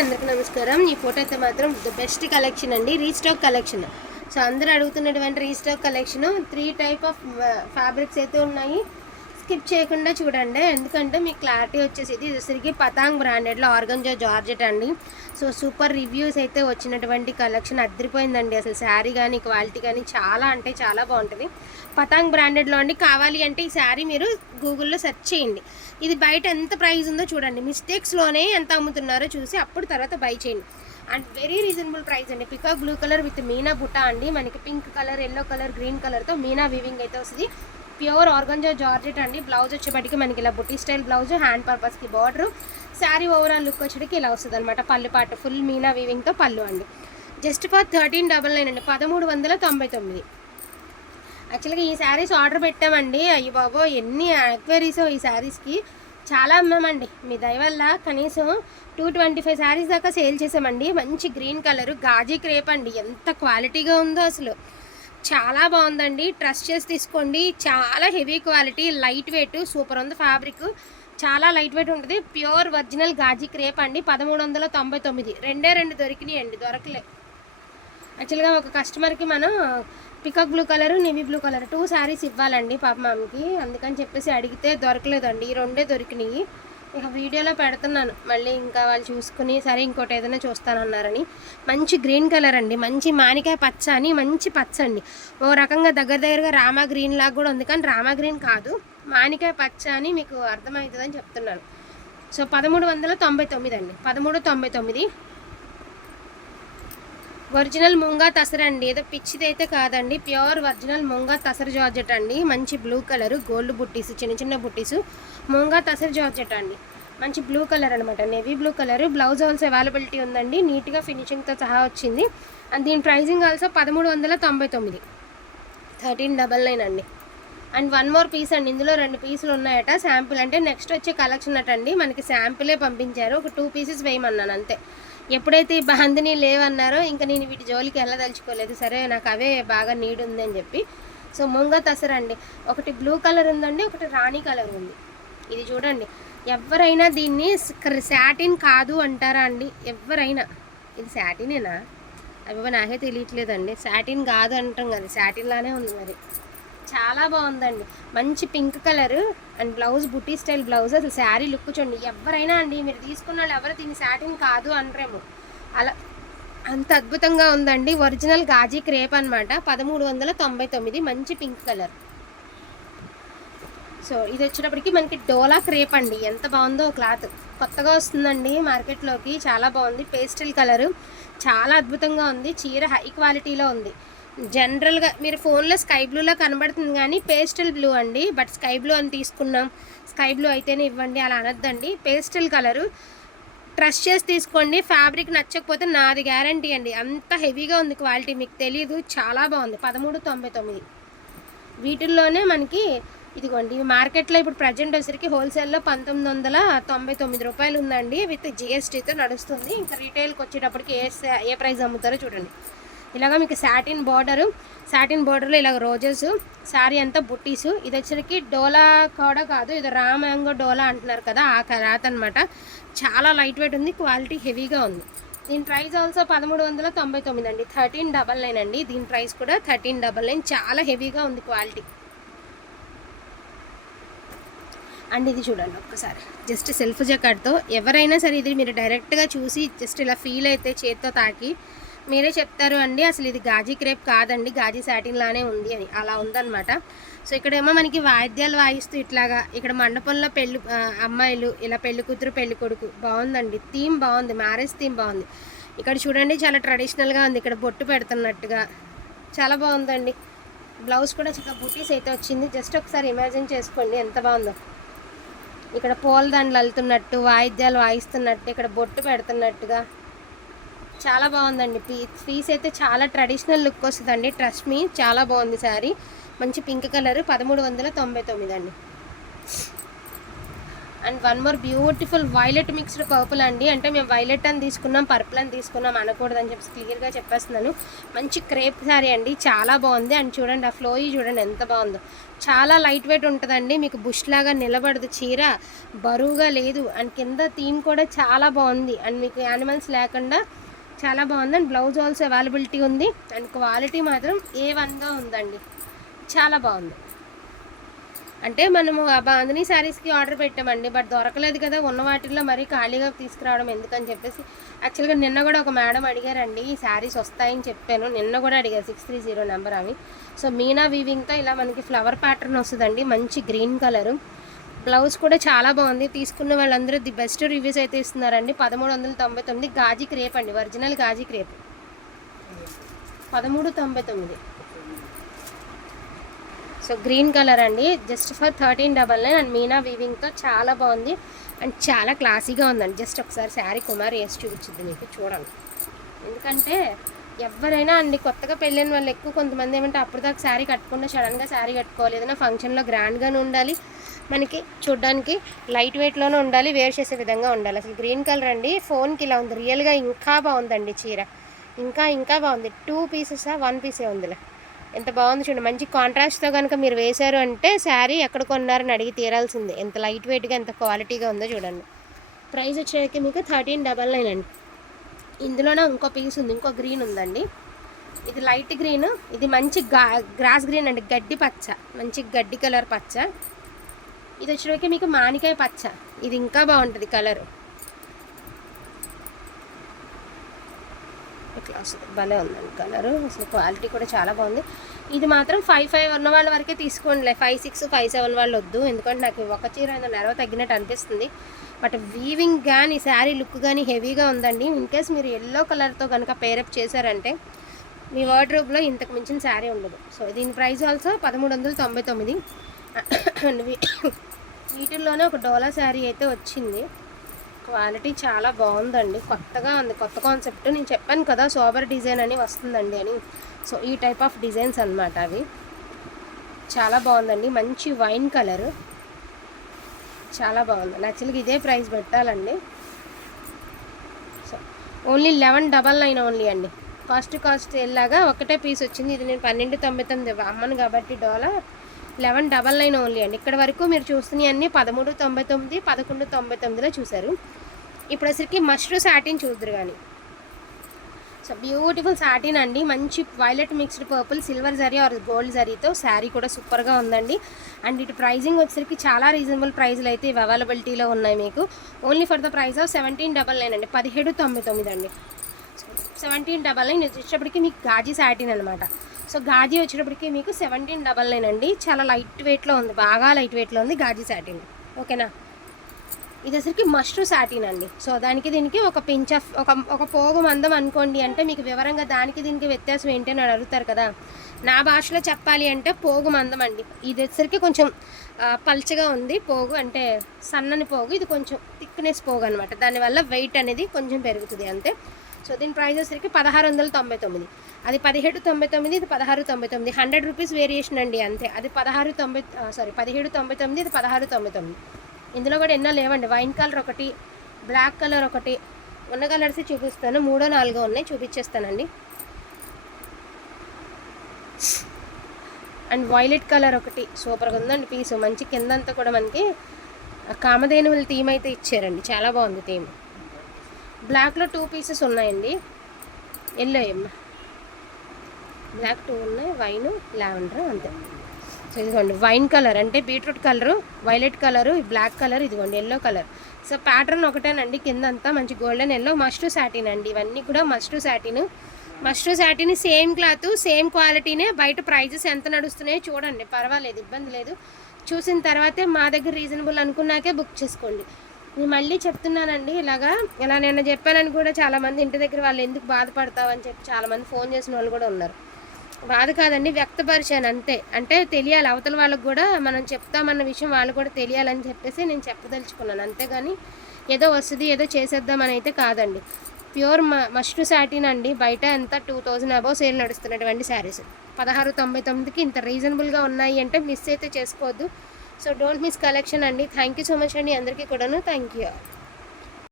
అందరికీ నమస్కారం. ఈ ఫోటో అయితే మాత్రం ద బెస్ట్ కలెక్షన్ అండి. రీస్టాక్ కలెక్షన్ సో అందరూ అడుగుతున్నటువంటి restock collection three type of fabrics అయితే ఉన్నాయి. స్కిప్ చేయకుండా చూడండి. ఎందుకంటే మీకు క్లారిటీ వచ్చేసి ఇది వచ్చేసరికి పతాంగ్ బ్రాండెడ్లో ఆర్గంజా జార్జెట్ అండి. సో సూపర్ రివ్యూస్ అయితే వచ్చినటువంటి కలెక్షన్ అద్దరిపోయిందండి. అసలు శారీ కానీ క్వాలిటీ కానీ చాలా అంటే చాలా బాగుంటుంది. పతాంగ్ బ్రాండెడ్లో అండి. కావాలి అంటే ఈ శారీ మీరు గూగుల్లో సెర్చ్ చేయండి. ఇది బయట ఎంత ప్రైస్ ఉందో చూడండి. మిస్టేక్స్లోనే ఎంత అమ్ముతున్నారో చూసి అప్పుడు తర్వాత బై చేయండి. అండ్ వెరీ రీజనబుల్ ప్రైస్ అండి. Peacock blue colour with meena బుట్ట అండి. మనకి pink colour yellow colour green కలర్తో మీనా వీవింగ్ అయితే వస్తుంది. ప్యూర్ ఆర్గంజా జార్జెట్ అండి. బ్లౌజ్ వచ్చేపటికి మనకి ఇలా బుట్టి స్టైల్ బ్లౌజ్ హ్యాండ్ పర్పస్కి బార్డర్. శారీ ఓవరాల్ లుక్ వచ్చేటికి ఇలా వస్తుంది అనమాట పళ్ళు పాటు ఫుల్ మీనా వీవింగ్తో పళ్ళు అండి. Just for thirteen double nine అండి. పదమూడు వందల తొంభై తొమ్మిది. యాక్చువల్గా ఈ శారీస్ ఆర్డర్ పెట్టామండి. అయ్యి బాబో ఎన్ని ఎంక్వైరీస్ ఈ శారీస్కి చాలా అమ్మామండి. మీ దయ వల్ల కనీసం టూ ట్వంటీ ఫైవ్ శారీస్ దాకా సేల్ చేసామండి. మంచి గ్రీన్ కలర్ గాజీ క్రేప్ అండి. ఎంత క్వాలిటీగా ఉందో అసలు. చాలా బాగుందండి. ట్రస్ట్ చేసి తీసుకోండి. చాలా heavy quality light weight super ఉంది ఫ్యాబ్రిక్. చాలా లైట్ వెయిట్ ఉంటుంది. ప్యూర్ ఒరిజినల్ గాజీ క్రేప్ అండి. పదమూడు వందల తొంభై తొమ్మిది. రెండే రెండు దొరికినాయి అండి. దొరకలే. యాక్చువల్గా ఒక కస్టమర్కి మనం peacock blue colour navy blue colour two saris ఇవ్వాలండి పాప మామకి అందుకని చెప్పేసి అడిగితే దొరకలేదండి. ఈ రెండే దొరికినాయి. ఇక వీడియోలో పెడుతున్నాను. మళ్ళీ ఇంకా వాళ్ళు చూసుకుని సరే ఇంకోటి ఏదైనా చూస్తానన్నారని. మంచి గ్రీన్ కలర్ అండి. మంచి మానికాయ పచ్చ అని మంచి పచ్చ అండి. ఓ రకంగా దగ్గర దగ్గరగా రామా గ్రీన్ లాగా కూడా ఉంది. కానీ రామా గ్రీన్ కాదు. మానికాయ పచ్చ అని మీకు అర్థమవుతుందని చెప్తున్నాను. సో పదమూడు వందల తొంభై తొమ్మిది అండి. పదమూడు తొంభై తొమ్మిది. ఒరిజినల్ ముంగా తసర అండి. ఏదో పిచ్చిది అయితే కాదండి. Pure original munga tussar georgette అండి. మంచి బ్లూ కలర్ గోల్డ్ బుట్టీస్ చిన్న చిన్న బుట్టీస్. ముంగా తసర జార్జెట్ అండి. మంచి బ్లూ కలర్ అనమాట navy blue colour. Blouse also availability ఉందండి. నీట్గా ఫినిషింగ్తో సహా వచ్చింది. అండ్ దీని ప్రైజింగ్ ఆల్సో పదమూడు వందల తొంభై తొమ్మిది. థర్టీన్ డబల్ నైన్ అండి. అండ్ వన్ మోర్ పీస్ అండి. ఇందులో రెండు పీసులు ఉన్నాయట. శాంపిల్ అంటే నెక్స్ట్ వచ్చే కలెక్షన్ అటండి మనకి శాంపిలే పంపించారు. ఒక టూ పీసెస్ వేయమన్నాను అంతే. ఎప్పుడైతే ఈ బాందిని లేవన్నారో ఇంకా నేను వీటి జోలికి వెళ్ళదలుచుకోలేదు. సరే నాకు అవే బాగా నీడ్ ఉంది అని చెప్పి. సో ముంగ తసరండి ఒకటి బ్లూ కలర్ ఉందండి ఒకటి రాణి కలర్ ఉంది. ఇది చూడండి. ఎవరైనా దీన్ని శాటిన్ కాదు అంటారా అండి? ఎవరైనా. ఇది శాటినేనా అవి నాకే తెలియట్లేదండి. శాటిన్ కాదు అంటాం కదా శాటిన్ లానే ఉంది మరి. చాలా బాగుందండి. మంచి పింక్ కలర్ అండ్ బ్లౌజ్ బుటీ స్టైల్ బ్లౌజ్ అసలు శారీ లుక్ చూడండి. ఎవరైనా అండి మీరు తీసుకున్న వాళ్ళు ఎవరు దీని శాటిన్ కాదు అనరేమో. అలా అంత అద్భుతంగా ఉందండి. ఒరిజినల్ గాజీ క్రేప్ అనమాట పదమూడు వందల తొంభై తొమ్మిది. మంచి పింక్ కలర్. సో ఇది వచ్చేటప్పటికి మనకి డోలా క్రేప్ అండి. ఎంత బాగుందో క్లాత్. కొత్తగా వస్తుందండి మార్కెట్లోకి. చాలా బాగుంది. Pastel colour. చాలా అద్భుతంగా ఉంది. చీర హై క్వాలిటీలో ఉంది. జనరల్గా మీరు ఫోన్లో స్కై బ్లూలో కనబడుతుంది కానీ పేస్టల్ బ్లూ అండి. బట్ స్కై బ్లూ అని తీసుకున్నాం. స్కై బ్లూ అయితేనే ఇవ్వండి అలా అనొద్దండి. పేస్టల్ కలరు ట్రస్ట్ చేసి తీసుకోండి. ఫ్యాబ్రిక్ నచ్చకపోతే నాది గ్యారంటీ అండి. అంత హెవీగా ఉంది క్వాలిటీ మీకు తెలియదు చాలా బాగుంది. పదమూడు తొంభై తొమ్మిది. వీటిల్లోనే మనకి ఇదిగోండి మార్కెట్లో ఇప్పుడు ప్రజెంట్ వచ్చేసరికి హోల్సేల్లో పంతొమ్మిది వందల తొంభై తొమ్మిది రూపాయలు ఉందండి. విత్ జిఎస్టీతో నడుస్తుంది. ఇంకా రీటైల్కి వచ్చేటప్పటికి ఏ ఏ ప్రైస్ అమ్ముతారో చూడండి. ఇలాగ మీకు సాటిన్ బార్డరు సాటిన్ బార్డర్లో ఇలాగ రోజెస్ శారీ అంతా బుట్టీసు ఇది వచ్చరికి డోలా కూడా కాదు ఇది రామాంగో డోలా అంటున్నారు కదా ఆ కరాత్ అనమాట చాలా లైట్ వెయిట్ ఉంది క్వాలిటీ హెవీగా ఉంది. దీని ప్రైస్ ఆల్సో పదమూడు వందల తొంభై తొమ్మిది అండి. థర్టీన్ డబల్ నైన్ అండి. దీని ప్రైస్ కూడా థర్టీన్ డబల్ నైన్ చాలా హెవీగా ఉంది క్వాలిటీ అండ్ ఇది చూడండి ఒక్కసారి. జస్ట్ సెల్ఫ్ జకాట్తో ఎవరైనా సరే ఇది మీరు డైరెక్ట్గా చూసి జస్ట్ ఇలా ఫీల్ అయితే చేత్తో తాకి మీరే చెప్తారు అండి. అసలు ఇది గాజీ క్రేప్ కాదండి. గాజీ సాటిన్ లానే ఉంది అని అలా ఉందన్నమాట. సో ఇక్కడేమో మనకి వాయిద్యాలు వాయిస్తూ ఇట్లాగా ఇక్కడ మండపంలో పెళ్ళి అమ్మాయిలు ఇలా పెళ్ళి కూతురు పెళ్ళి కొడుకు బాగుందండి. థీమ్ బాగుంది. మ్యారేజ్ థీమ్ బాగుంది. ఇక్కడ చూడండి చాలా ట్రెడిషనల్గా ఉంది. ఇక్కడ బొట్టు పెడుతున్నట్టుగా చాలా బాగుందండి. బ్లౌజ్ కూడా చిన్న బుటీస్ అయితే వచ్చింది. జస్ట్ ఒకసారి ఇమాజిన్ చేసుకోండి ఎంత బాగుందో. ఇక్కడ పూలదండలు వెళ్తున్నట్టు వాయిద్యాలు వాయిస్తున్నట్టు ఇక్కడ బొట్టు పెడుతున్నట్టుగా చాలా బాగుందండి. పీస్ పీస్ అయితే చాలా ట్రెడిషనల్ లుక్ వస్తుందండి. ట్రస్ట్ మీ చాలా బాగుంది శారీ. మంచి పింక్ కలర్ పదమూడు వందల తొంభై తొమ్మిది అండి. And one more beautiful violet mixed purple అండి. అంటే మేము వైలెట్ అని తీసుకున్నాం పర్పుల్ అని తీసుకున్నాం అనకూడదని చెప్పి క్లియర్గా చెప్పేస్తున్నాను. మంచి క్రేప్ శారీ అండి. చాలా బాగుంది. అండ్ చూడండి ఆ ఫ్లోయి చూడండి ఎంత బాగుందో. చాలా లైట్ వెయిట్ ఉంటుందండి. మీకు బుష్ లాగా నిలబడదు చీర బరువుగా లేదు. అండ్ కింద థీమ్ కూడా చాలా బాగుంది. అండ్ మీకు యానిమల్స్ లేకుండా చాలా బాగుంది. అండ్ బ్లౌజ్ ఆల్సో అవైలబిలిటీ ఉంది. అండ్ క్వాలిటీ మాత్రం ఏ వన్గా ఉందండి. చాలా బాగుంది. అంటే మనము ఆ బాంధనీ శారీస్కి ఆర్డర్ పెట్టామండి. బట్ దొరకలేదు కదా. ఉన్న వాటిల్లో మరీ ఖాళీగా తీసుకురావడం ఎందుకని చెప్పేసి. యాక్చువల్గా నిన్న కూడా ఒక మేడం అడిగారండి ఈ శారీస్ వస్తాయని చెప్పాను. నిన్న కూడా అడిగారు సిక్స్ త్రీ జీరో నెంబర్ అవి. సో మీనా వీవింగ్తో ఇలా మనకి ఫ్లవర్ ప్యాటర్న్ వస్తుందండి. మంచి గ్రీన్ కలరు. బ్లౌజ్ కూడా చాలా బాగుంది. తీసుకున్న వాళ్ళందరూ ది బెస్ట్ రివ్యూస్ అయితే ఇస్తున్నారండి. పదమూడు వందల తొంభై తొమ్మిది గాజీ క్రేప్ అండి. Original gaji crepe. పదమూడు తొంభై తొమ్మిది. సో గ్రీన్ కలర్ అండి. Just for thirteen double nine and meena వీవింగ్తో చాలా బాగుంది. అండ్ చాలా క్లాసీగా ఉందండి. జస్ట్ ఒకసారి శారీ కుమార్ వేసి చూపించింది మీకు. చూడండి. ఎందుకంటే ఎవరైనా అండి కొత్తగా పెళ్ళైన వాళ్ళు ఎక్కువ కొంతమంది ఏమంటే అప్పుడు దాకా శారీ కట్టుకుండా సడన్గా శారీ కట్టుకోవాలి. ఏదైనా ఫంక్షన్లో గ్రాండ్గానే ఉండాలి. మనకి చూడ్డానికి లైట్ వెయిట్లోనే ఉండాలి వేర్ చేసే విధంగా ఉండాలి. అసలు గ్రీన్ కలర్ అండి ఫోన్కి ఇలా ఉంది. రియల్గా ఇంకా బాగుందండి చీర. ఇంకా ఇంకా బాగుంది. టూ పీసెసా వన్ పీసే ఉందిలే. ఎంత బాగుంది చూడండి. మంచి కాంట్రాస్ట్తో కనుక మీరు వేశారు అంటే శారీ ఎక్కడ కొన్నారని అడిగి తీరాల్సిందే. ఎంత లైట్ వెయిట్గా ఎంత క్వాలిటీగా ఉందో చూడండి. ప్రైస్ వచ్చేకి మీకు థర్టీన్ డబల్ నైన్ అండి. ఇందులోనే ఇంకో పీస్ ఉంది ఇంకో గ్రీన్ ఉందండి. ఇది లైట్ గ్రీన్ ఇది మంచి గ్రాస్ గ్రీన్ అండి. గడ్డి పచ్చ మంచి గడ్డి కలర్ పచ్చ. ఇది వచ్చేవరకు మీకు మామిడికాయ పచ్చ. ఇది ఇంకా బాగుంటుంది కలర్. ఇట్లా వస్తుంది భలే ఉందండి కలరు. అసలు క్వాలిటీ కూడా చాలా బాగుంది. ఇది మాత్రం ఫైవ్ ఫైవ్ ఉన్న వాళ్ళ వరకే తీసుకోండిలే. ఫైవ్ సిక్స్ ఫైవ్ సెవెన్ వాళ్ళు వద్దు. ఎందుకంటే నాకు ఒక చీర ఏదో నెరవ తగ్గినట్టు అనిపిస్తుంది. బట్ వీవింగ్ కానీ శారీ లుక్ కానీ హెవీగా ఉందండి. ఇన్ కేస్ మీరు ఎల్లో కలర్తో కనుక పేరప్ చేశారంటే మీ వార్డ్రోబ్లో ఇంతకు మించిన శారీ ఉండదు. సో దీని ప్రైస్ ఆల్సో పదమూడు వందల తొంభై తొమ్మిది. అండ్ వీటిల్లోనే ఒక డోలా శారీ అయితే వచ్చింది. క్వాలిటీ చాలా బాగుందండి. కొత్తగా ఉంది. కొత్త కాన్సెప్ట్. నేను చెప్పాను కదా సోబర్ డిజైన్ అని వస్తుందండి అని. సో ఈ టైప్ ఆఫ్ డిజైన్స్ అనమాట అవి. చాలా బాగుందండి. మంచి వైన్ కలర్. చాలా బాగుంది. యాక్చువల్గా ఇదే ప్రైస్ పెట్టాలండి. So only eleven double nine only అండి. కాస్ట్ కాస్ట్ వెళ్ళాగా ఒకటే పీస్ వచ్చింది. ఇది నేను పన్నెండు తొంభై తొమ్మిది అమ్మను కాబట్టి dollar eleven double nine only అండి. ఇక్కడ వరకు మీరు చూస్తున్నాయి పదమూడు తొంభై తొమ్మిది పదకొండు తొంభై తొమ్మిదిలో చూశారు. ఇప్పుడు అసలుకి మష్రూ సాటిన్ చూద్దరు కానీ సో బ్యూటిఫుల్ సాటిన్ అండి. మంచి violet mixed purple silver zari or gold జరీతో శారీ కూడా సూపర్గా ఉందండి. అండ్ ఇటు ప్రైజింగ్ వచ్చేసరికి చాలా రీజనబుల్ ప్రైస్లు అయితే ఇవి అవైలబిలిటీలో ఉన్నాయి మీకు. Only for the price of seventeen double nine అండి. పదిహేడు తొంభై తొమ్మిది అండి. సెవెంటీన్ డబల్ నైన్ వచ్చేటప్పటికి మీకు గాజీ సాటిన్ అనమాట సో గాజీ వచ్చేటప్పటికి మీకు సెవెంటీన్ డబల్ నైన్ అండి. చాలా లైట్ వెయిట్లో ఉంది బాగా లైట్ వెయిట్లో ఉంది గాజీ సాటిన్ ఓకేనా? ఇది అసలుకి మష్రూ సాటిన్ అండి. సో దానికి దీనికి ఒక పించ్ ఆఫ్ ఒక ఒక పోగు మందం అనుకోండి అంటే మీకు వివరంగా దానికి దీనికి వ్యత్యాసం ఏంటి అని అడుగుతారు కదా. నా భాషలో చెప్పాలి అంటే పోగు మందం అండి. ఇది వచ్చేసరికి కొంచెం పల్చగా ఉంది పోగు అంటే సన్నని పోగు. ఇది కొంచెం థిక్నెస్ పోగు అనమాట దానివల్ల వెయిట్ అనేది కొంచెం పెరుగుతుంది అంతే. సో దీని ప్రైస్ వచ్చేసరికి పదహారు వందల తొంభై తొమ్మిది. అది పదిహేడు తొంభై తొమ్మిది ఇది పదహారు తొంభై తొమ్మిది. హండ్రెడ్ రూపీస్ వేరియేషన్ అండి అంతే. అది పదహారు తొంభై సారీ పదిహేడు తొంభై తొమ్మిది ఇది పదహారు తొంభై తొమ్మిది. ఇందులో కూడా ఎన్నో లేవండి. వైన్ కలర్ ఒకటి బ్లాక్ కలర్ ఒకటి ఉన్న కలర్స్ చూపిస్తాను. మూడో నాలుగో ఉన్నాయి చూపించేస్తానండి. అండ్ వైలెట్ కలర్ ఒకటి సూపర్గా ఉందండి పీసు. మంచి కిందంతా కూడా మనకి కామధేనువుల థీమ్ అయితే ఇచ్చారండి. చాలా బాగుంది థీమ్. బ్లాక్లో టూ పీసెస్ ఉన్నాయండి. ఎల్లో ఏమ్మా బ్లాక్ టూ ఉన్నాయి వైన్ లావెండర్ అంతే. సో ఇదిగోండి వైన్ కలర్ అంటే beetroot colour violet colour black colour ఇదిగోండి ఎల్లో కలర్. సో ప్యాటర్న్ ఒకటేనండి కింద అంతా మంచి గోల్డెన్ ఎల్లో మస్టు సాటిన్ అండి. ఇవన్నీ కూడా must satin. Must satin same cloth same క్వాలిటీనే బయట ప్రైజెస్ ఎంత నడుస్తున్నాయో చూడండి పర్వాలేదు ఇబ్బంది లేదు. చూసిన తర్వాతే మా దగ్గర రీజనబుల్ అనుకున్నాకే బుక్ చేసుకోండి. నేను మళ్ళీ చెప్తున్నానండి ఇలాగా ఇలా నిన్న చెప్పానని కూడా చాలామంది ఇంటి దగ్గర వాళ్ళు ఎందుకు బాధపడతావు అని చెప్పి చాలామంది ఫోన్ చేసిన వాళ్ళు కూడా ఉన్నారు. బాధ కాదండి వ్యక్తపరిచాను అంతే. అంటే తెలియాలి అవతల వాళ్ళకి కూడా మనం చెప్తామన్న విషయం వాళ్ళు కూడా తెలియాలని చెప్పేసి నేను చెప్పదలుచుకున్నాను. అంతేగాని ఏదో వస్తుంది ఏదో చేసేద్దామని అయితే కాదండి. ప్యూర్ మ మస్టు సాటిన్ అండి బయట ఎంత టూ థౌజండ్ అబౌవ్ సేల్ నడుస్తున్నటువంటి శారీస్. పదహారు తొంభై తొమ్మిదికి ఇంత రీజనబుల్గా ఉన్నాయి అంటే మిస్ అయితే చేసుకోవద్దు. సో డోంట్ మిస్ కలెక్షన్ అండి. థ్యాంక్ యూ సో మచ్ అండి అందరికీ కూడాను. Thank you.